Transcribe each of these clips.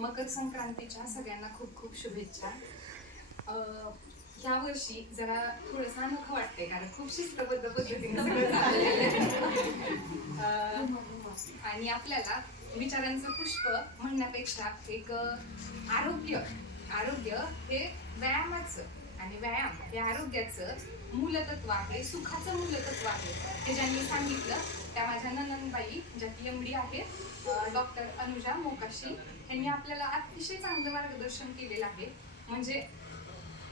मकर संक्रांतीच्या सगळ्यांना खूप खूप शुभेच्छा. अं, ह्या वर्षी जरा थोडस अनोखं वाटतंय कारण खूप शिस्तबद्ध पद्धतीने सगळं चाललेलं आहे. आणि आपल्याला विचारांचं पुष्प म्हणण्यापेक्षा एक आरोग्य आरोग्य हे व्यायामाचं आणि व्यायाम हे आरोग्याचं मूलतत्व आहे सुखाचं मूलतत्व आहे. हे ज्यांनी सांगितलं त्या माझ्या ननंदबाई ज्या की एमडी आहेत डॉक्टर अनुजा मोकाशी. त्यांनी आपल्याला अतिशय चांगलं मार्गदर्शन केलेलं आहे. म्हणजे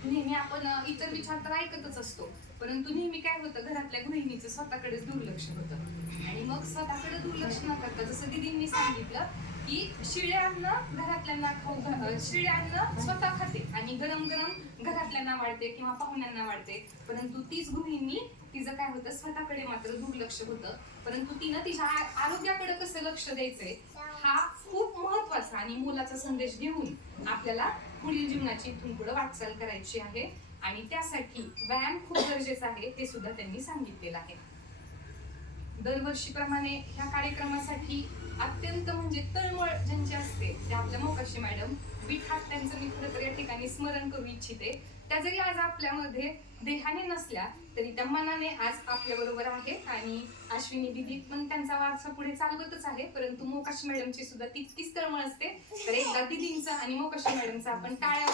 नेहमी आपण इतर विचार तर ऐकतच असतो. परंतु नेहमी काय होतं घरातल्या गृहिणीचं स्वतःकडेच दुर्लक्ष होतं. आणि मग स्वतःकडे दुर्लक्ष न करता जसं दिदींनी सांगितलं की शिळे अन्न घरातल्यांना खाऊ शिळे अन्न स्वतः खाते आणि गरम गरम घरातल्यांना वाढते किंवा पाहुण्यांना वाढते. परंतु तीच गृहिणी तिचं काय होतं स्वतःकडे मात्र दुर्लक्ष होतं. परंतु तिनं तिच्या आरोग्याकडे कसं लक्ष द्यायचंय हा खूप महत्त्वाचा आणि मोलाचा संदेश घेऊन आपल्याला पुढील जीवनाची इथून पुढे वाटचाल करायची आहे. आणि त्यासाठी व्यायाम खूप गरजेचा आहे हे सुद्धा त्यांनी सांगितलेलं आहे. दरवर्षीप्रमाणे ह्या कार्यक्रमासाठी अत्यंत म्हणजे तळमळ ज्यांची असते ते आपल्या मोकाशी मॅडम विठात त्यांचं मी खरं तर या ठिकाणी स्मरण करू इच्छिते. त्या जरी आज आपल्यामध्ये देहाने नसल्या तरी त्या मनाने आज आपल्याबरोबर आहेत आहे आणि अश्विनी दिदी पण त्यांचा वारसा पुढे चालवतच आहे परंतु मोकाशी मॅडमची सुद्धा तितकीच तळमळ असते. तर एकदा दिदींचा आणि मोकाशी मॅडमचा आपण टाळ्या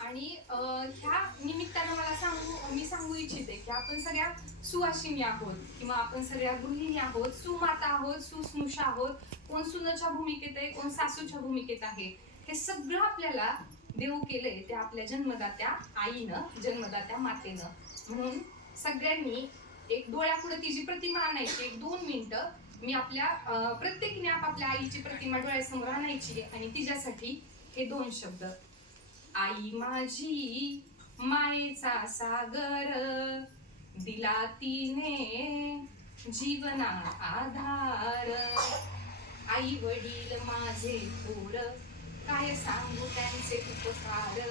आणि ह्या निमित्तानं मला सांगू मी सांगू इच्छिते की आपण सगळ्या सुवासिनी आहोत किंवा आपण सगळ्या गृहिणी आहोत सुमाता आहोत सुस्नुषा आहोत कोण सुनच्या भूमिकेत आहे कोण सासूच्या भूमिकेत आहे हे सगळं आपल्याला देऊ केलंय ते आपल्या जन्मदात्या आईनं जन्मदात्या मातेनं. म्हणून सगळ्यांनी एक डोळ्यापुढे तिची प्रतिमा आणायची एक दोन मिनिटं मी आपल्या प्रत्येकने प्रत्येकीने आपापल्या आईची प्रतिमा डोळ्यासमोर आणायची आणि तिच्यासाठी हे दोन शब्द. आई माझी मायेचा सागर दिला तिने जीवना आधार. आई वडील माझे थोर काय सांगू त्यांचे उपकार?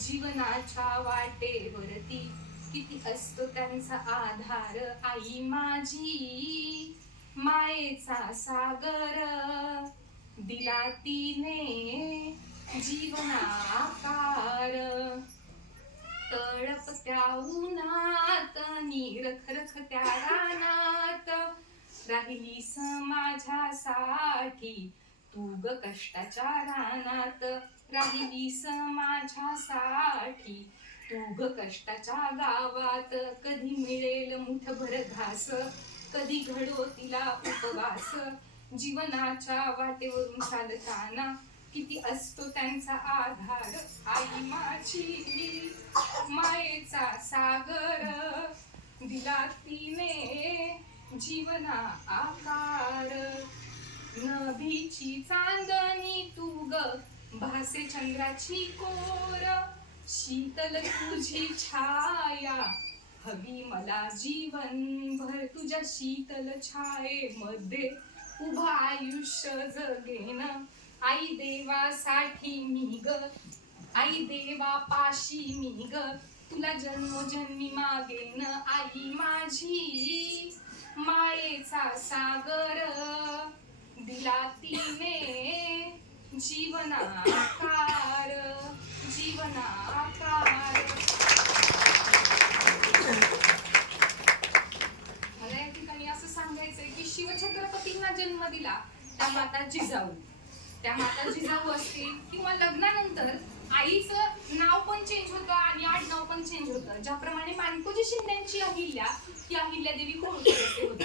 जीवनाच्या वाटेवरती किती असतो त्यांचा आधार? आई माझी मायेचा सागर दिला तिने जीवनाकार. तळपत्या उन्हात निरखरखत्या रानात. राहिलीस माझ्यासाठी तू ग कष्टाच्या रानात राहिलीस माझ्यासाठी. तू ग कष्टाच्या गावात कधी मिळेल मुठभर घास? कधी घडो तिला उपवास? जीवनाच्या वाटेवरून चालताना किती असतो त्यांचा आधार? आई माझी मायेचा सागर. दिला तिने जीवना आकार. भासे चंद्राची कोर शीतल तुझी छाया. हवी मला जीवन भर तुझ्या शीतल छायेमध्ये उभा आयुष्य जगेन. आई देवासाठी मी ग आई देवा पाशी मी ग तुला जन्मोजन्मी मागेन. आई माझी मायेचा सागर दिला तिने. जीवनाकार जीवनाकार मला या ठिकाणी असं सांगायचंय की शिवछत्रपतींना जन्म दिला त्या माता जिजाऊ त्या माता जिजाऊ असतील किंवा लग्नानंतर आईचं नाव पण चेंज होतं आणि आडनाव पण चेंज होतं. ज्याप्रमाणे मानकोजी शिंद्यांची अहिल्या ती अहिल्या देवी कोणते होते.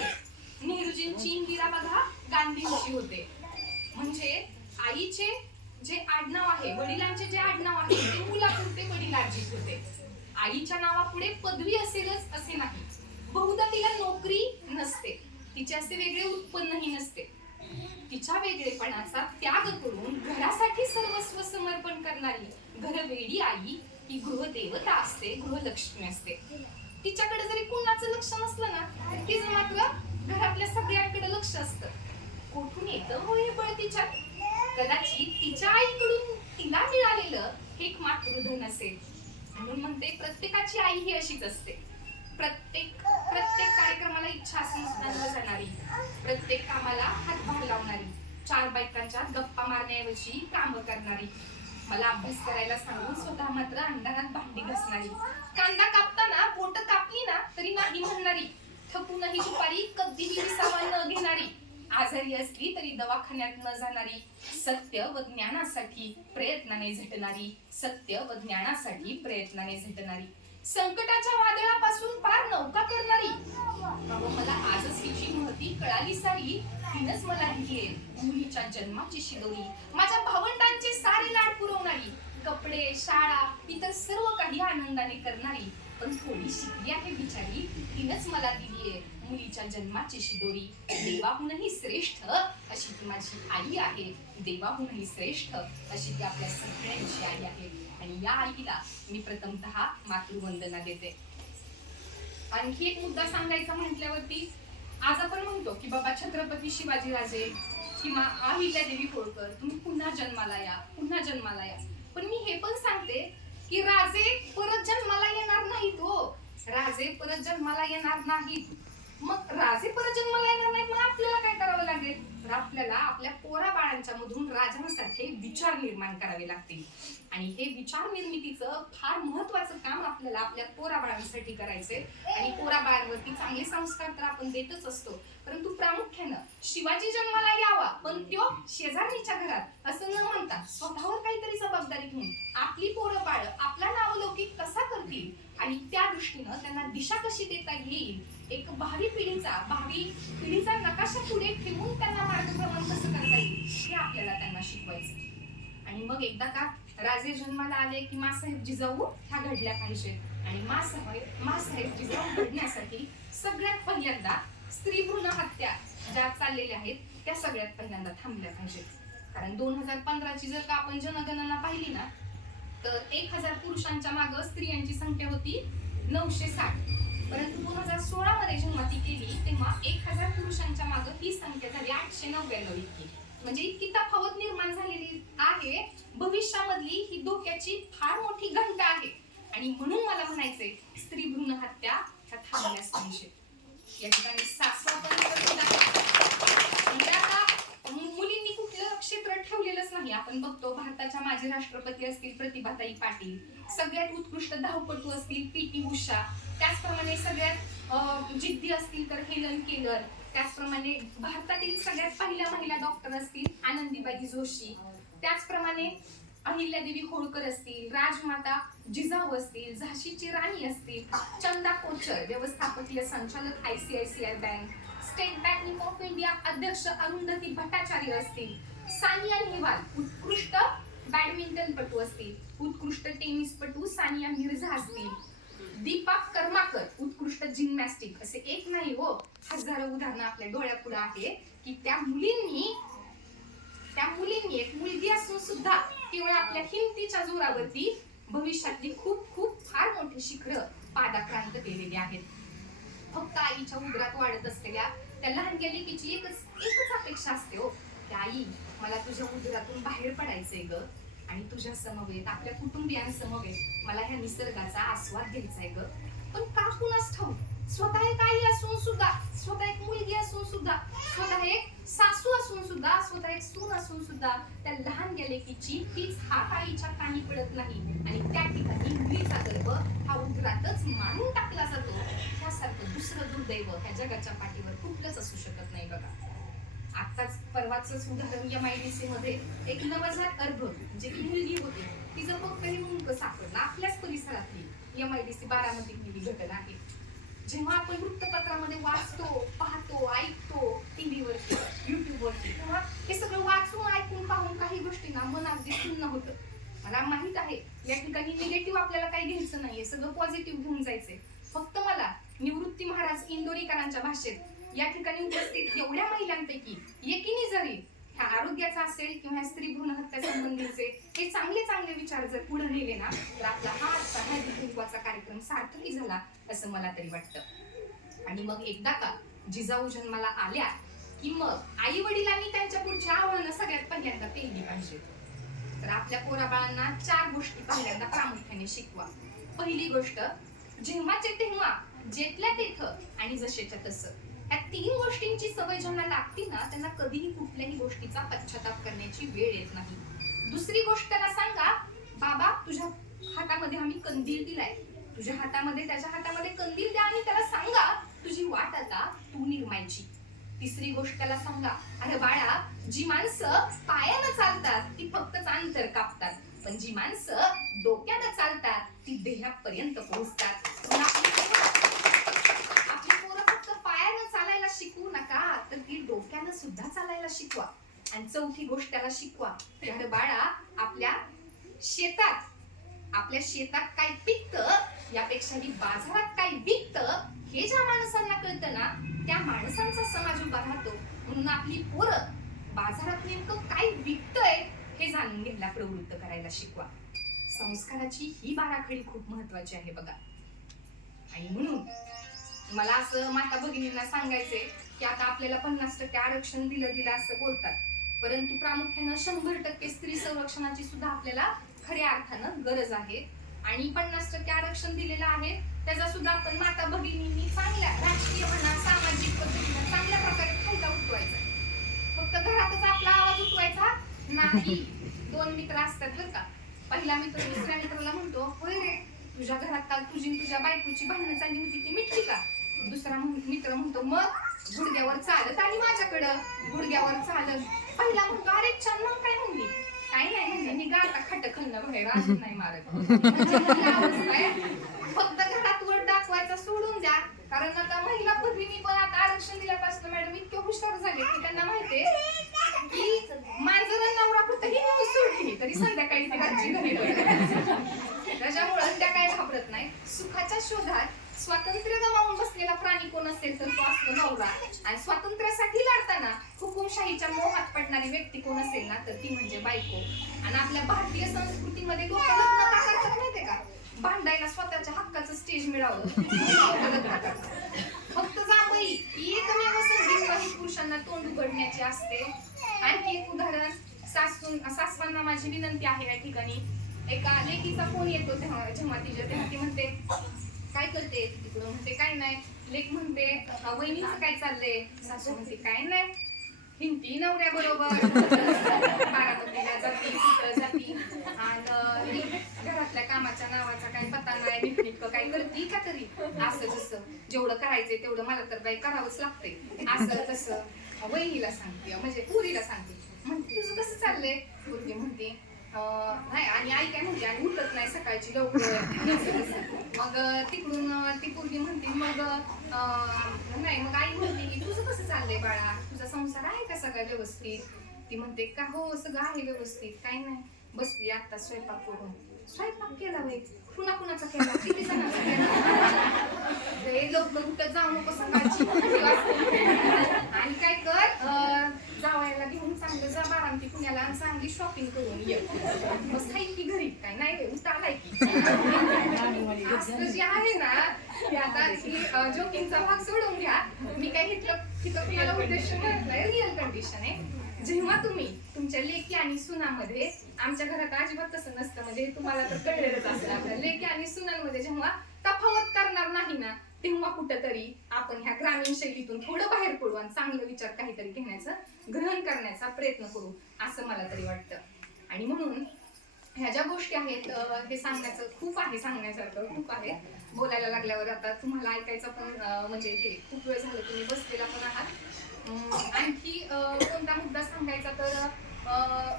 नेहरूजींची इंदिरा बघा गांधींची होते. म्हणजे आईचे जे आडनाव आहे वडिलांचे जे आडनाव आहे ते मुलापुरते वडिलांचीच होते. आईच्या नावापुढे पदवी असेलच असे नाही. बहुधा तिला नोकरी नसते. तिचे असे वेगळे उत्पन्नही नसते. तिच्या वेगळेपणाचा त्याग करून घरासाठी सर्वस्व समर्पण करणारी घरवेडी आई ही गृहदेवता असते गृहलक्ष्मी असते. तिच्याकडे जरी कुणाचं लक्ष नसलं ना तिचं मात्र घरातल्या सगळ्यांकडे लक्ष असतं. कुठून येतं हो हे बळ तिच्या कदाचित तिच्या आईकडून तिला मिळालेलं हे एक मातृधन असेल. म्हणून म्हणते प्रत्येकाची आई ही अशीच असते. प्रत्येक प्रत्येक कार्यक्रमाला इच्छा असून सुद्धा न जाणारी प्रत्येक कामाला हातभार लावणारी चार बायकांच्या गप्पा मारण्याऐवजी काम करणारी मला अभ्यास करायला सांगून स्वतः मात्र अंधारात भांडी घासणारी. कांदा कापताना बोट कापली ना तरी नाही म्हणणारी. थकूनही दुपारी कधीही विसावा न घेणारी. आजारी असली तरी दवाखान्यात न जाणारी सत्य व ज्ञानासाठी प्रयत्नाने झटणारी सत्य व ज्ञानासाठी प्रयत्नाने झटणारी. संकटाच्या वादळापासून पार नौका करणारी. अहो मला आजच हिची महती कळाली सारी. तिनच मला दिलीये मुलीच्या जन्माची शिदोरी माझ्या भावंडांचे सारे लाड पुरवणारी. कपडे शाळा इतर सर्व काही आनंदाने करणारी. पण थोडी शिकली आहे बिचारी. तिनंच मला दिलीये. मुलीच्या जन्माची शिदोरी. देवाहूनही श्रेष्ठ अशी ती माझी आई आहे. देवाहूनही श्रेष्ठ अशी ती आपल्या सगळ्यांची आई आहे. आणि या आईला मी प्रथमतः मातृवंदना देते. आणखी एक मुद्दा सांगायचा म्हटल्यावरती आज आपण म्हणतो की बाबा छत्रपती शिवाजीराजे किंवा अहिल्यादेवी होळकर तुम्ही पुन्हा जन्माला या पुन्हा जन्माला या. पण मी हे पण सांगते की राजे परत जन्माला येणार नाहीत हो. राजे परत जन्माला येणार नाहीत. मग राजे परत जन्माला येणार नाही मग आपल्याला काय करावं लागेल? तर आपल्याला आपल्या पोरा बाळांच्या मधून राजांसारखे विचार निर्माण करावे लागतील. आणि हे विचार निर्मितीचं फार महत्वाचं काम आपल्याला आपल्या पोरा बाळांसाठी करायचंय. आणि पोरा बाळांवरती चांगले संस्कार तर आपण देतच असतो. परंतु प्रामुख्यानं शिवाजी जन्माला यावा पण त्यो शेजारणीच्या घरात असं न म्हणता स्वतःवर काहीतरी जबाबदारी घेऊन आपली पोरं बाळ आपला नावलौकिक कसा करतील आणि त्या त्यांना दिशा कशी देता येईल? एक भावी पिढीचा भावी पिढीचा नकाशा पुढे ठेवून त्यांना मार्गक्रमण कसं करता येईल हे आपल्याला त्यांना शिकवायचं आणि मग एकदा का राजे जन्माला आले की मासाहेब जिजाऊ ह्या घडल्या पाहिजेत आणि मासाहेब मासाहेब जिजाऊ घडण्यासाठी सगळ्यात पहिल्यांदा स्त्री भ्रूण हत्या ज्या चाललेल्या आहेत त्या सगळ्यात पहिल्यांदा थांबल्या पाहिजेत कारण दोन हजार पंधराची जर का आपण जनगणना पाहिली ना तर एक हजार पुरुषांच्या माग स्त्रियांची संख्या होती नऊशे साठ. परंतु दोन हजार सोळा मध्ये जेव्हा ती केली तेव्हा एक हजार पुरुषांच्या मागं ही संख्या झाली आठशे नव्याण्णव इतकी. म्हणजे इतकी तफावत निर्माण झालेली आहे. भविष्यामधली ही धोक्याची फार मोठी घंटा आहे. आणि म्हणून मला म्हणायचंय स्त्री भ्रूण हत्या ह्या थांबण्यास पाहिजे या ठिकाणी सासवा पण सुद्धा म्हणजे आता मुलींनी कुठलं क्षेत्र ठेवलेलंच नाही. आपण बघतो भारताच्या माजी राष्ट्रपती असतील प्रतिभाताई पाटील सगळ्यात उत्कृष्ट धावपटू असतील पी टी उषा त्याचप्रमाणे सगळ्यात जिद्दी असतील तर हेलन केलर त्याचप्रमाणे भारतातील सगळ्यात पहिल्या महिला डॉक्टर असतील आनंदीबाई जोशी त्याचप्रमाणे अहिल्यादेवी होळकर असतील राजमाता जिजाऊ असतील झाशीची राणी असतील चंदा कोचर व्यवस्थापकीय संचालक ICICI bank State Bank of India अध्यक्ष अरुंधती भट्टाचार्य असतील सानिया नेहवाल उत्कृष्ट बॅडमिंटनपटू असतील. उत्कृष्ट टेनिसपटू सानिया मिर्झा असतील. दीपा कर्माकर उत्कृष्ट जिम्नॅस्टिक असे एक नाही हो. हजारो उदाहरणं आपल्या डोळ्यापुढे आहे की त्या मुलींनी त्या मुलींनी एक मुलगी असून सुद्धा केवळ आपल्या हिमतीच्या जोरावरती भविष्यातली खूप खूप फार मोठी शिखर पादाक्रांत केलेली आहेत. फक्त आईच्या उदरात वाढत असलेल्या त्या लहान लेकीची एकच एकच अपेक्षा असते हो. की आई मला तुझ्या उदरातून बाहेर पडायचंय ग. आणि तुझ्या समवेत आपल्या कुटुंबियांसमवेत मला ह्या निसर्गाचा आस्वाद घ्यायचाय ग. पण का कुणास ठाऊ स्वतः एक आई असून सुद्धा स्वतः एक मुलगी असून सुद्धा स्वतः एक सासू असून सुद्धा स्वतः एक सून असून सुद्धा त्या लहान लेकीची तीच हात आईच्या काही पडत नाही. आणि त्या ठिकाणी मुलीचा गर्भ हा उदरातच मारून टाकला जातो. त्यासारखं दुसरं दुर्दैव ह्या जगाच्या पाठीवर कुठलंच असू शकत नाही बघा. आताच परवाच उदाहरण एम आय डी सी मध्ये एक नवजात अर्भ जे की मुलगी होती तिचं फक्त हे मुंक सापडलं. आपल्याच परिसरातली एम आय डी सी बारामतीतली घटना आहे. जेव्हा आपण वृत्तपत्रामध्ये वाचतो पाहतो ऐकतो टीव्हीवरती युट्यूबवरती तेव्हा हे सगळं वाचून ऐकून पाहून काही गोष्टींना मन अगदी सुन्न होतं मला माहीत आहे या ठिकाणी निगेटिव्ह आपल्याला काही घ्यायचं नाहीये सगळं पॉझिटिव्ह घेऊन जायचंय. फक्त मला निवृत्ती महाराज इंदोरीकरांच्या भाषेत या ठिकाणी उपस्थित एवढ्या महिलांपैकी एकीने जरी ह्या आरोग्याचा असेल किंवा स्त्री भ्रूण हत्या संबंधीचे हे चांगले चांगले विचार जर पुढे नेले ना तर आपला हा आजचा ह्या हिंदुत्वाचा कार्यक्रम सार्थकी झाला असं मला तरी वाटतं. आणि मग एकदा का जिजाऊ जन्माला आल्या की मग आई वडिलांनी त्यांच्या पुढची आव्हानं सगळ्यात पहिल्यांदा केली पाहिजे. तर आपल्या पोराबाळांना चार गोष्टी पहिल्यांदा प्रामुख्याने शिकवा. पहिली गोष्ट जेव्हाचे तेव्हा जेथल्या तेथ आणि जसेच्या तसं. या तीन गोष्टींची सवय ज्यांना लागते ना त्यांना कधीही कुठल्याही गोष्टीचा पश्चाताप करण्याची वेळ येत नाही. दुसरी गोष्ट त्याला सांगा बाबा तुझ्या हातामध्ये आम्ही कंदील दिलाय. तुझ्या हातामध्ये त्याच्या हातामध्ये कंदील द्या आणि त्याला सांगा तुझी वाट आता तू निर्मायची. तिसरी गोष्ट त्याला सांगा अरे बाळा जी माणसं पायानं चालतात ती फक्त अंतर कापतात. पण जी माणसं डोक्यानं चालतात ती देहापर्यंत पोहोचतात पण आपली पोरं- आपली पोरं फक्त पायानं चालायला शिकवू नका तर ती डोक्यानं सुद्धा चालायला शिकवा. आणि चौथी गोष्ट त्याला शिकवा. कारण बाळा आपल्या शेतात आपल्या शेतात काय पिकत यापेक्षाही बाजारात काय विकत हे ज्या माणसांना कळतं ना त्या माणसांचा समाज उभा राहतो. म्हणून आपली पोरं बाजारात नेमकं काय विकतंय हे जाणून घ्यायला प्रवृत्त करायला शिकवा. संस्काराची ही बाराखडी खूप महत्वाची आहे बघा. आणि म्हणून मला असं माता भगिनींना सांगायचंय की आता आपल्याला पन्नास टक्के आरक्षण दिलं दिलं असं बोलतात. परंतु प्रामुख्यानं शंभर टक्के स्त्री संरक्षणाची सुद्धा आपल्याला खऱ्या अर्थानं गरज आहे. आणि पन्नास टक्के आरक्षण दिलेलं आहे त्याचा सुद्धा आपण माता भगिनींनी चांगल्या राजकीय म्हणा सामाजिक पद्धतीनं चांगल्या प्रकारे फायदा उठवायचा फक्त घरातच आपला आवाज उठवायचा नाही. दोन मित्र असतात बरं का. पहिला मित्र दुसऱ्या मित्राला म्हणतो होय रे तुझ्या घरात काल तुझी तुझ्या बायकोची भांडणं चालली होती ती मिटली का? दुसरा मित्र म्हणतो मग गुडघ्यावर चालत आणि माझ्याकडं. गुडघ्यावर चालत. पहिला म्हणतो अरे छान मग काय म्हणली? काही नाही म्हणजे मी गाता खट खणलं बाहेर अजून नाही मारत. म्हणजे फक्त घरात वर दाखवायचा सोडून द्या. कारण आता महिला भगिनी पण आता आरक्षण दिल्यापासून मॅडम इतके हुशार झाले की त्यांना माहितीये की मांजर नवरा कुठेही नेऊन सोडली तरी संध्याकाळी ती घरची घरी त्याच्यामुळं त्या काय घाबरत नाही सुखाच्या शोधात स्वातंत्र्य गमावून बसलेला प्राणी कोण असेल तर तो असतो नवरा. आणि स्वातंत्र्यासाठी लढताना हुकुमशाहीच्या मोहात पडणारी व्यक्ती कोण असेल ना तर ती म्हणजे बायको. आणि आपल्या भारतीय संस्कृतीमध्ये लोक लग्न का करतात माहितीये का? भांडायला स्वतःच्या हक्काचं स्टेज मिळावं. लग्न फक्त जांभई ही एकमेव संधी काही पुरुषांना तोंड उघडण्याची असते. आणखी एक उदाहरण सासून सासवांना माझी विनंती आहे या ठिकाणी. एका लेकीचा फोन येतो तेव्हा जेव्हा तिच्या तेव्हा ती म्हणते काय करते तिकडं? म्हणते काय नाही. लेक म्हणते वहिनीचं काय चाललंय? सासू म्हणते काय नाही. हिंदी नवऱ्या बरोबर. बारामतीला जाती तिकडं जाती. आणि घरातल्या कामाच्या नावाचा काय पत्ता नाही काय करती का तरी? असं जसं. जेवढं करायचंय तेवढं मला तर बाई करावंच लागतंय. असं तसं. वहिनीला सांगते म्हणजे पुरीला सांगते. म्हणते तुझं कसं चाललंय? पुरी म्हणते नाही आणि आई काय म्हणते आणि उठत नाही सकाळची लवकर. मग तिकडून ती पूर्वी म्हणते मग नाही मग आई म्हणते की तुझं कसं चाललंय बाळा? तुझा संसार आहे का सगळं व्यवस्थित? ती म्हणते का हो सगळं आहे व्यवस्थित काही नाही. बसली आता स्वयंपाक करून. स्वयंपाक केला बाई? कुणा कुणाचा केला? किती जणांचा केला? लवकर उठत जाऊ नको सकाळची. आणि काय कर जावायला घेऊन चांगलं जा बारामती पुण्याला आणि चांगली शॉपिंग करून ये. बस आहे की घरी काय? नाही रे उठा आलाय की. असं जे आहे ना ते आता की जोकिंगचा भाग सोडून घ्या. मी काय घेतलं तिथं तुम्हाला उद्देश नाही रिअल कंडिशन आहे. जेव्हा तुम्ही तुमच्या लेकी आणि सुनामध्ये आमच्या घरात अजिबात तसं नसतं. म्हणजे तुम्हाला तर कळलेलंच असतं आपल्या लेकी आणि सुनांमध्ये जेव्हा तफावत करणार नाही ना तेव्हा कुठंतरी आपण ह्या ग्रामीण शैलीतून थोडं बाहेर पडू आणि चांगलं विचार काहीतरी घेण्याचं ग्रहण करण्याचा प्रयत्न करू असं मला तरी वाटतं. आणि म्हणून ह्या ज्या गोष्टी आहेत हे सांगण्याचं खूप आहे सांगण्यासारखं खूप आहे. बोलायला लागल्यावर आता तुम्हाला ऐकायचं पण म्हणजे हे खूप वेळ झालं तुम्ही बसलेला पण आहात. आणखी कोणता मुद्दा सांगायचा तर अं,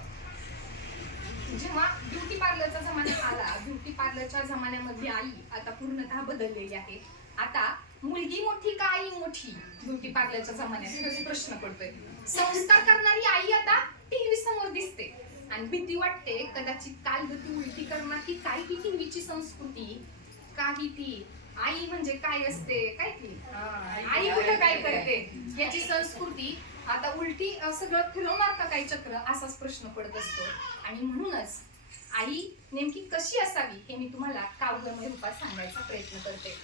जेव्हा ब्युटी पार्लरचा जमाना आला ब्युटी पार्लरच्या जमान्यामध्ये आई आता पूर्णतः बदललेली आहे. आता मुलगी मोठी का आई मोठी? ब्युटी पार्लरच्या जमान्यात. प्रश्न पडतोय. संस्कार करणारी आई आता टीव्ही समोर दिसते. आणि भीती वाटते कदाचित कालगती उलटी करणार की काय ही टीव्हीची संस्कृती? काही ती. आई म्हणजे काय असते? काय ती? आई कुठं काय करते? याची संस्कृती आता उलटी सगळं फिरवणार का काही चक्र? असाच प्रश्न पडत असतो. आणि म्हणूनच आई नेमकी कशी असावी हे मी तुम्हाला काव्यमय रूपात सांगायचा प्रयत्न करते.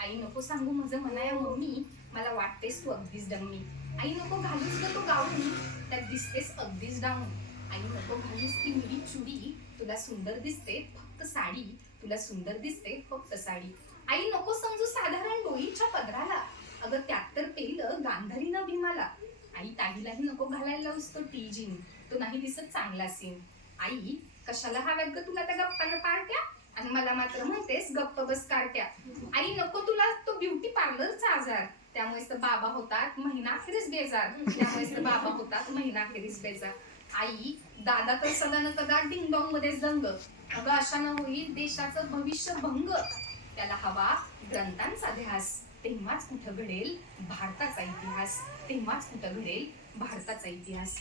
आई नको सांगू माझं मनाया मम्मी. मला वाटतेस तू अगदीच डम्मी आई नको घालूस ग तो गाऊन. त्यात दिसतेस अगदीच डाऊन आई नको घालूस ती मिरी चुडी. तुला सुंदर दिसते फक्त साडी. तुला सुंदर दिसते फक्त साडी. आई नको समजू साधारण डोईच्या पदराला. अगं त्यात तर पेलं गांधारीनं भीमाला. आई ताईलाही नको घालायला लावूस तो टी जीन. तो नाही दिसत चांगला सीन आई कशाला हव्यात ग तुला त्या गप्पानं पार्ट्या? आणि मला मात्र म्हणतेस गप्प बस काढत्या आई नको तुला तो ब्युटी पार्लरचा आजार. त्यामुळेच तर बाबा होतात महिना अखेरीस बेजार. त्यामुळेच तर बाबा होतात महिना अखेरीस बेजार. आई दादा तर सदा न कदा डिंगडॉंगमध्ये दंग. अगं अशानं होईल देशाचं भविष्य भंग. त्याला हवा ग्रंथांचा ध्यास तेव्हाच कुठं घडेल भारताचा इतिहास. तेव्हाच कुठं घडेल भारताचा इतिहास.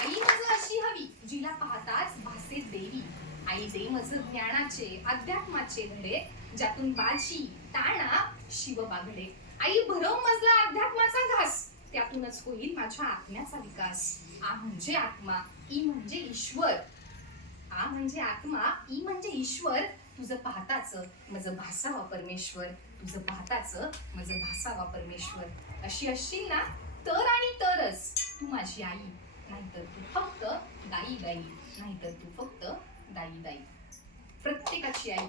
आई माझं अशी हवी जिला पाहताच भासे देवी. आई दे मज ज्ञानाचे अध्यात्माचे धडे ज्यातून बाजी ताणा शिव बागडे आई भरव मजला अध्यात्माचा घास त्यातूनच होईल माझ्या आत्म्याचा विकास. आ म्हणजे आत्मा ई म्हणजे ईश्वर. आ म्हणजे आत्मा ई म्हणजे ईश्वर. तुझं पाहताच माझं भासावा परमेश्वर. तुझं पाहताच माझं भासावा परमेश्वर. अशी असशील ना तर आणि तरच तू माझी आई. नाहीतर तू फक्त दाई दाई नाहीतर तू फक्त दाई दाई प्रत्येकाची आई.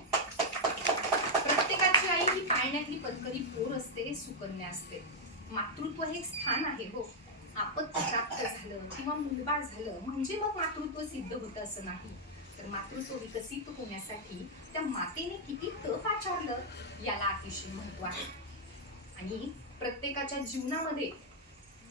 प्रत्येकाची आई ही पाळण्यातली पदकरी पोर असते सुकन्या असते. मातृत्व हे स्थान आहे हो. आपत्त प्राप्त झालं किंवा मुलबाळ झालं म्हणजे मग मातृत्व सिद्ध होतं असं नाही. तर मातृत्व विकसित होण्यासाठी त्या मातेने किती तप आचारलं याला अतिशय महत्त्व आहे. आणि प्रत्येकाच्या जीवनामध्ये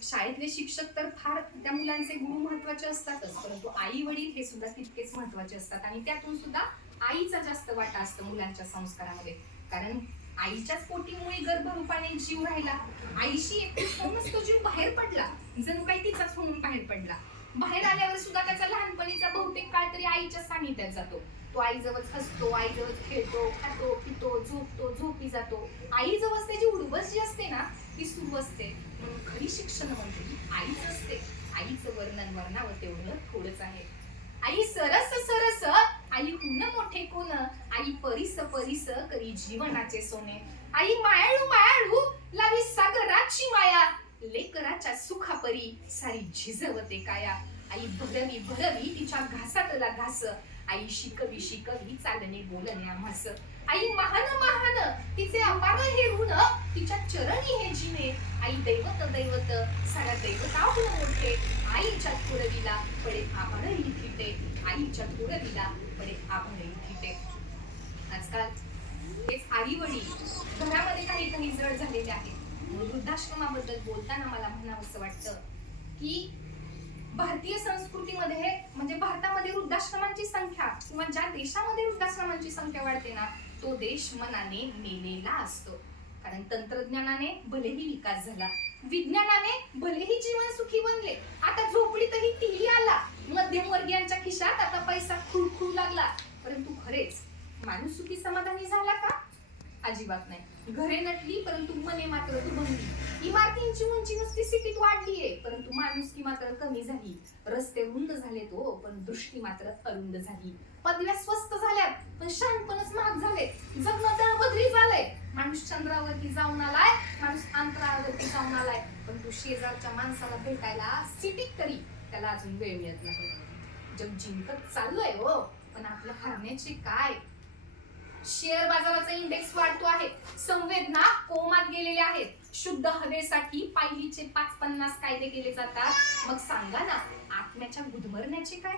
शाळेतले शिक्षक तर फार त्या मुलांचे गुरु महत्त्वाचे असतातच परंतु आई वडील हे सुद्धा तितकेच महत्त्वाचे असतात आणि त्यातून सुद्धा आईचा जास्त वाटा असतो मुलांच्या संस्कारामध्ये. कारण आईच्याच पोटीमुळे गर्भरूपाने जीव राहिला. आईशी एकटीच होऊनच तो जीव बाहेर पडला. जणू काही तिचाच होऊन बाहेर पडला. बाहेर आल्यावर सुद्धा त्याचा लहानपणीचा बहुतेक काळ तरी आईच्या सानिध्यात जातो. तो आईजवळ हसतो आईजवळ खेळतो खातो पितो झोपतो झोपी जातो. आईजवळ त्याची उडवस जी असते ना ती सुरू असते. म्हणून खरी शिक्षण मंत्री आईच असते. आईचं वर्णन वर्णावं तेवढं थोडंच आहे. आई सरस सरस. आई हुन मोठे कोण? आई परिस परिस करी जीवनाचे सोने. आई मायाळू मायाळू लावी सागराची माया. लेकराच्या सुखापरी सारी झिजवते काया. आई भरवी भरवी तिच्या घासातला घास. आई शिकवी शिकवी चालणे बोलणे आम्हास आई महान महान. तिचे अपार हे ऋण तिच्या चरणी हे जिने. आई दैवत दैवत सारा दैवताहून मोठे. आईच्या कुरवीला पडे आभाळही फिटे आईच्या कुरवीला पडे आभाळही फिटे आजकाल हेच आई वडील घरामध्ये काही काही जड झालेले आहेत. वृद्धाश्रमाबद्दल बोलताना मला म्हणावंसं वाटतं की भारतीय संस्कृतीमध्ये म्हणजे भारतामध्ये वृद्धाश्रमांची संख्या किंवा ज्या देशामध्ये वृद्धाश्रमांची संख्या वाढते ना तो देश मनाने मेलेला असतो. कारण तंत्रज्ञानाने भलेही विकास झाला विज्ञानाने भलेही जीवन सुखी बनले. आता झोपडीतही टीव्ही आला. मध्यमवर्गीयांच्या खिशात आता पैसा खुळखुळ लागला. परंतु खरेच माणूस सुखी समाधानी झाला का? अजिबात नाही. घरे नटली परंतु मने मात्र दुभंगली इमारतींची उंची नुसती सिटीत वाढलीये. परंतु माणुसकी मात्र कमी झाली. रस्ते रुंद झाले तो हो, पण दृष्टी मात्र अरुंद झाली. पदव्या स्वस्त झाल्यात पण शहाणपणच महाग झाले. जगणं दळबद्री झालंय. माणूस चंद्रावरती जाऊन आलाय माणूस अंतरावरती जाऊन आलाय. पण तू शेजारच्या माणसाला भेटायला सिटीत तरी त्याला अजून वेळ मिळत नाही. जग जिंकत चाललोय हो पण आपलं हरण्याचे काय? शेअर बाजाराचा इंडेक्स वाढतो आहे. संवेदना कोमात गेलेल्या आहेत. शुद्ध हवेसाठी पायलीचे पाच पन्नास कायदे केले जातात. मग सांगा ना आत्म्याच्या गुदमरण्याचे काय?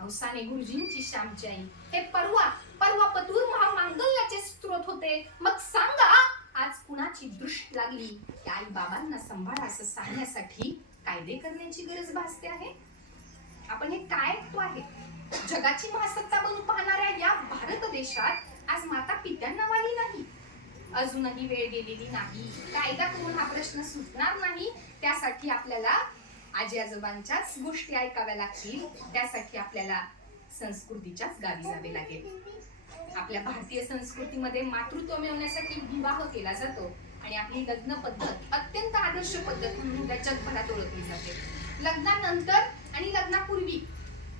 अवसाने गुरुजींची श्यामची आई हे परवा परवा पतूर महामांगल्याचे स्त्रोत होते. मग सांगा आज कुणाची दृष्ट लागली? त्या आई बाबांना सांभाळा असं सांगण्यासाठी कायदे करण्याची गरज भासते आहे. आपण हे काय ऐकतो आहे? जगाची महासत्ता बनू पाहणाऱ्या या भारत देशात आज माता पित्यांना वाली नाही. अजूनही वेळ गेलेली नाही. कायदा करून हा प्रश्न सुटणार नाही. त्यासाठी आपल्याला आजी आजोबांच्याच गोष्टी ऐकाव्या लागतील त्यासाठी आपल्याला संस्कृतीच्याच गावी जावे लागेल. आपल्या भारतीय संस्कृतीमध्ये मातृत्व मिळवण्यासाठी विवाह केला जातो आणि आपली लग्न पद्धत अत्यंत आदर्श पद्धत म्हणून उद्या जगभरात ओळखली जाते. लग्नानंतर आणि लग्नापूर्वी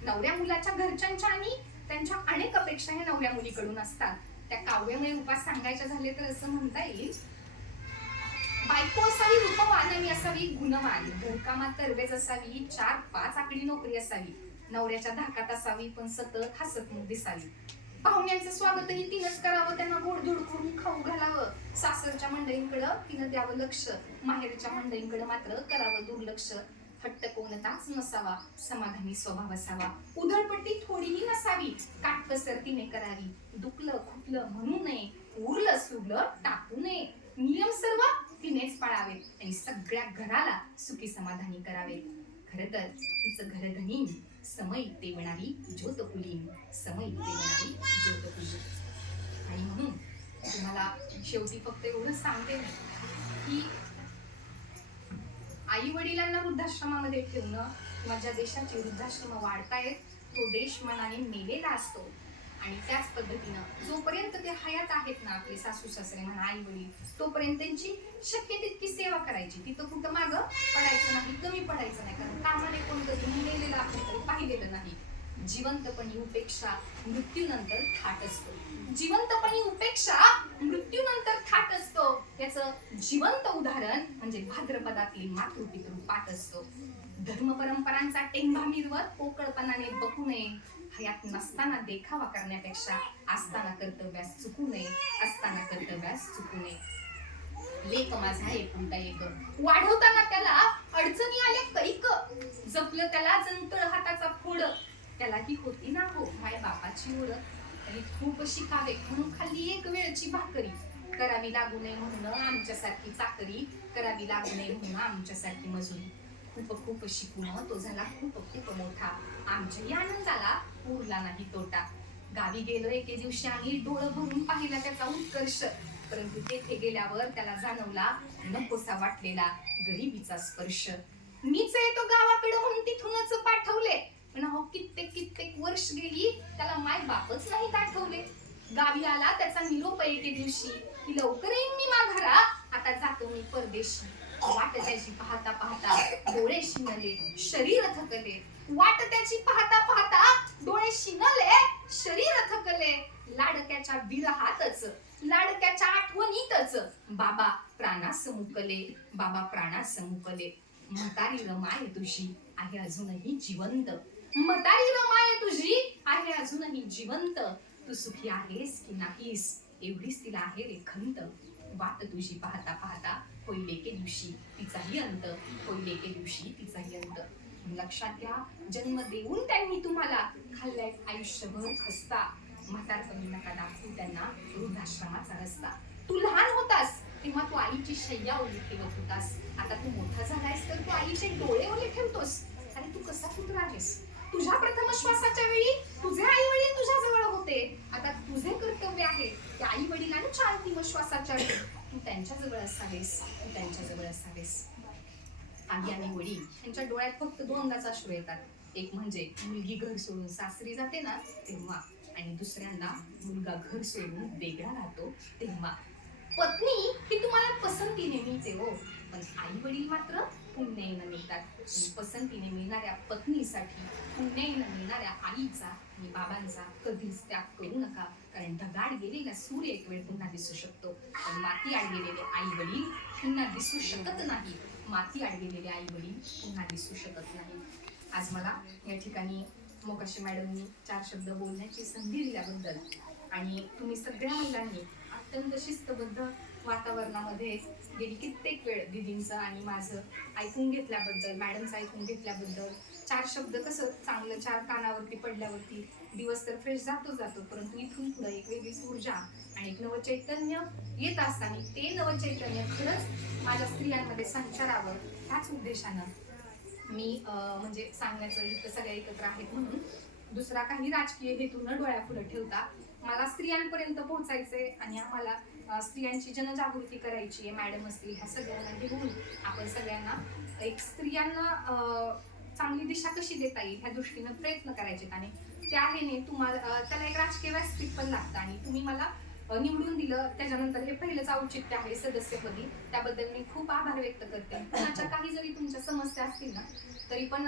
नवऱ्या मुलाच्या घरच्यांच्या आणि त्यांच्या अनेक अपेक्षा ह्या नवऱ्या मुलीकडून असतात. त्या काव्यमय उपास सांगायच्या झाले तर असं म्हणता येईल. बायको असावी रूपवान आणि असावी गुणवान. घरकामात तरवेज असावी चार पाच आकडी नोकरी असावी. नवऱ्याच्या धाकात असावी पण सतत हसतमुख दिसावी. पाहुण्यांचं स्वागतही तिनंच करावं त्यांना गोडधोड करून खाऊ घालावं. सासरच्या मंडळींकडं तिनं द्यावं लक्ष. माहेरच्या मंडळींकडे मात्र करावं दुर्लक्ष. हट्ट कोणताच नसावा समाधानी स्वभाव असावा. उधळपट्टी थोडीही नसावी. काटकसर तिने करावी. दुखलं खुपलं म्हणू नये. उरलं सुरलं टाकू नये. नियम सर्व तिनेच पाळावे आणि सगळ्या घराला सुखी समाधानी करावे. खर तर तिचं घरधनी समय देवणारी ज्योतपुली समय म्हणाली ज्योतपुली आणि म्हणून तुम्हाला शेवटी फक्त एवढं सांगते की आई वडिलांना वृद्धाश्रमामध्ये ठेवणं किंवा ज्या देशाचे वृद्धाश्रम वाढतायत तो देश मनाने मेलेला असतो. आणि त्याच पद्धतीनं जोपर्यंत ते हयात आहेत ना आपले सासू सासरे म्हणा आई वडील तोपर्यंत त्यांची शक्य तितकी सेवा करायची. तिथं कुठं मागं पडायचं नाही कमी पडायचं नाही. कारण कामाने कोणतं कधी मेलेलं आपण तरी पाहिलेलं नाही. जिवंतपणी उपेक्षा मृत्यूनंतर थाट असतो. जिवंतपणी उपेक्षा मृत्यूनंतर थाट असतो. याचं जिवंत उदाहरण म्हणजे भाद्रपदातली मातृपितृ पाठ असतो. धर्म परंपरांचा टेंभा मिरवत पोकळपणाने बघू नये. हयात नसताना देखावा करण्यापेक्षा असताना कर्तव्यास चुकू नये असताना कर्तव्यास चुकू नये. लेख माझा एकुलता एक वाढवताना त्याला अडचणी आल्या कैक जपलं त्याला जंतळ हाताचा फोड. त्याला ही होती ना हो माय बापाची ओळख. आणि खूप शिकावे म्हणून खाल्ली एक वेळची भाकरी. करावी लागू नये म्हणून आमच्यासारखी चाकरी करावी लागू नये म्हणून आमच्यासारखी मजुरी. खूप खूप शिकून तो झाला खूप खूप मोठा. आमच्याही आनंदाला उरला नाही तोटा. गावी गेलो एके दिवशी आम्ही डोळं भरून पाहिला त्याचा उत्कर्ष. परंतु तेथे गेल्यावर त्याला जाणवला नकोसा वाटलेला गरिबीचा स्पर्श. मीच येतो गावाकडे म्हणून तिथूनच पाठवले. पण अहो कित्येक कित्येक वर्ष गेली त्याला माय बापच नाही आठवले. गावी आला त्याचा निरोप एके दिवशी. की लवकर येईन मी माघारा. आता जातो मी परदेशी. वाट त्याची पाहता पाहता डोळे शिनले शरीर थकले. वाट त्याची पाहता पाहता डोळे शिनले शरीर थकले. लाडक्याच्या विरहातच लाडक्याच्या आठवणीतच बाबा प्राणास मुकले बाबा प्राणास मुकले. म्हातारी रमाय तुझी आहे अजूनही जिवंत. म्हातारी रमाय तुझी आहे अजूनही जिवंत. तू सुखी आहेस की नाहीस एवढीच तिला आहे रे खंत वाट तुझी पाहता पाहता होईल एके दिवशी तिचाही अंत होईल एके दिवशी तिचाही अंत. लक्षात घ्या. जन्म देऊन त्यांनी तुम्हाला खाल्लाय. आयुष्यभर खस्ता. म्हातारपणी नका दाखवू त्यांना. वृद्धाश्रमाचा रस्ता. तू लहान होतास. तेव्हा तू आईची शय्या ओली ठेवत होतास. आता तू मोठा झालायस तर तू आईचे डोळे ओले ठेवतोस. आणि तू कसा पुत्र आहेस तुझ्या प्रथम श्वासाच्या वेळी तुझे आई वडील तुझ्या जवळ होते. आता तुझे कर्तव्य आहे की आई वडिलांच्या अंतिम श्वासाच्या वेळी. तू त्यांच्या जवळ असावेस. तू त्यांच्या जवळ असावेस. आई आणि वडील यांच्या डोळ्यात फक्त दोनदाच अश्रू येतात. एक म्हणजे मुलगी घर सोडून सासरी जाते ना तेव्हा. आणि दुसऱ्यांदा मुलगा घर सोडून वेगळा राहतो तेव्हा. पत्नी ही तुम्हाला पसंतीने मिळते हो. पण आई वडील मात्र पुण्याईनं मिळतात पसंतीने मिळणाऱ्या पत्नीसाठी पुण्याईनं मिळणाऱ्या आईचा आणि बाबांचा कधीच त्याग करू नका. कारण ढगाड गेलेला सूर्य एक वेळ पुन्हा दिसू शकतो. पण माती आड गेलेले आई वडील पुन्हा दिसू शकत नाही माती अडविलेले आई वडील. पुन्हा दिसू शकत नाही. आज मला या ठिकाणी मोकाशी मॅडमनी चार शब्द बोलण्याची संधी दिल्याबद्दल आणि तुम्ही सगळ्या महिलांनी अत्यंत शिस्तबद्ध वातावरणामध्ये गेली कित्येक वेळ दिदींचं आणि माझं ऐकून घेतल्याबद्दल मॅडमचं ऐकून घेतल्याबद्दल चार शब्द कसं चांगलं चार कानावरती पडल्यावरती दिवस तर फ्रेश जातो जातो परंतु इथून पुढे एक वेगळीच ऊर्जा आणि एक नवचैतन्य येत असताना ते नवचैतन्य खरंच माझ्या स्त्रियांमध्ये संचारावं ह्याच उद्देशानं. मी म्हणजे सांगण्याचं इथं सगळ्या एकत्र आहेत म्हणून दुसरा काही राजकीय हेतू न डोळ्यापुढे ठेवता मला स्त्रियांपर्यंत पोहोचायचंय आणि आम्हाला स्त्रियांची जनजागृती करायची आहे मॅडम असतील ह्या सगळ्यांना घेऊन आपण सगळ्यांना एक स्त्रियांना चांगली दिशा कशी देता येईल ह्या दृष्टीनं प्रयत्न करायचे आणि त्या हेने तुम्हाला त्याला एक राजकीय व्यासपीठ पण लागतं आणि तुम्ही मला निवडून दिलं. त्याच्यानंतर हे पहिलंच औचित्य आहे सदस्यपदी. त्याबद्दल मी खूप आभार व्यक्त करते. कुणाच्या काही जरी तुमच्या समस्या असतील ना तरी पण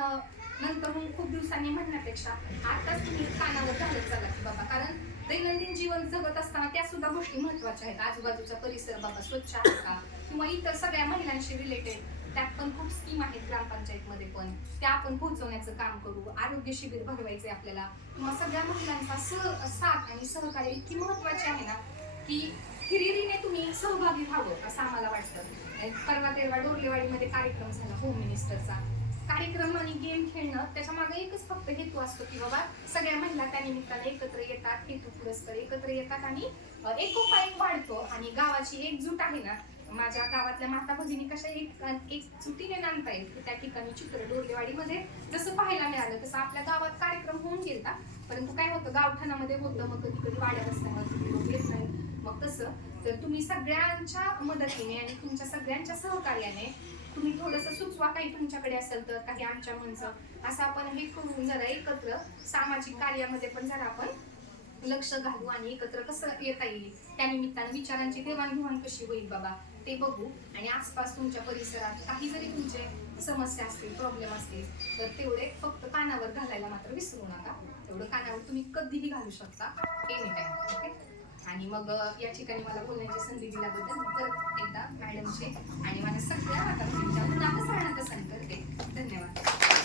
नंतर खूप दिवसांनी म्हणण्यापेक्षा आताच तुम्ही कानावर घालत चाला की बाबा कारण दैनंदिन जीवन जगत असताना त्या सुद्धा गोष्टी महत्त्वाच्या आहेत. आजूबाजूचा परिसर बाबा स्वच्छ आहे का? किंवा इतर सगळ्या महिलांशी रिलेटेड त्यात पण खूप स्कीम आहेत ग्रामपंचायतमध्ये पण. त्या आपण पोहोचवण्याचं काम करू. आरोग्य शिबिर भरवायचे आपल्याला. किंवा सगळ्या महिलांचा सह साथ आणि सहकार्य इतकी महत्वाची आहे ना की हिरिरीने तुम्ही सहभागी व्हावं असं आम्हाला वाटतं. परवा तेव्हा डोरलेवाडीमध्ये कार्यक्रम झाला होम मिनिस्टरचा कार्यक्रम आणि गेम खेळणं त्याच्यामागे एकच फक्त हेतू असतो की बाबा सगळ्या महिला त्या निमित्ताने एकत्र येतात हेतू पुरस्कर एकत्र येतात आणि अ, एकोपा एक वाढतो. आणि गावाची एकजूट आहे ना माझ्या गावातल्या माता भगिनी कशा एक एक चुटीने येईल त्या ठिकाणी चित्र डोरलेवाडीमध्ये जसं पाहायला मिळालं तसं आपल्या गावात कार्यक्रम होऊन गेला परंतु काय होतं गावठाणामध्ये होतं मग कधी कधी वाड्या असल्यामुळे येत नाही मग कसं तर तुम्ही सगळ्यांच्या मदतीने आणि तुमच्या सगळ्यांच्या सहकार्याने तुम्ही थोडंसं सुचवा काही तुमच्याकडे असेल तर काही आमच्या म्हणचं असं आपण हे करून जरा एकत्र सामाजिक कार्यामध्ये पण जरा आपण लक्ष घालू आणि एकत्र कसं येता येईल त्यानिमित्तानं विचारांची देवाणघेवाण कशी होईल बाबा ते बघू. आणि आसपास तुमच्या परिसरात काही जरी तुमचे समस्या असतील प्रॉब्लेम असतील तर तेवढे फक्त कानावर घालायला मात्र विसरू नका. तेवढं कानावर तुम्ही कधीही घालू शकता एनी टाइम ओके आणि मग या ठिकाणी मला बोलण्याची संधी दिल्याबद्दल परत एकदा मॅडमचे आणि माझ्या सगळ्या वातावरणाच्या मनापासून करते धन्यवाद.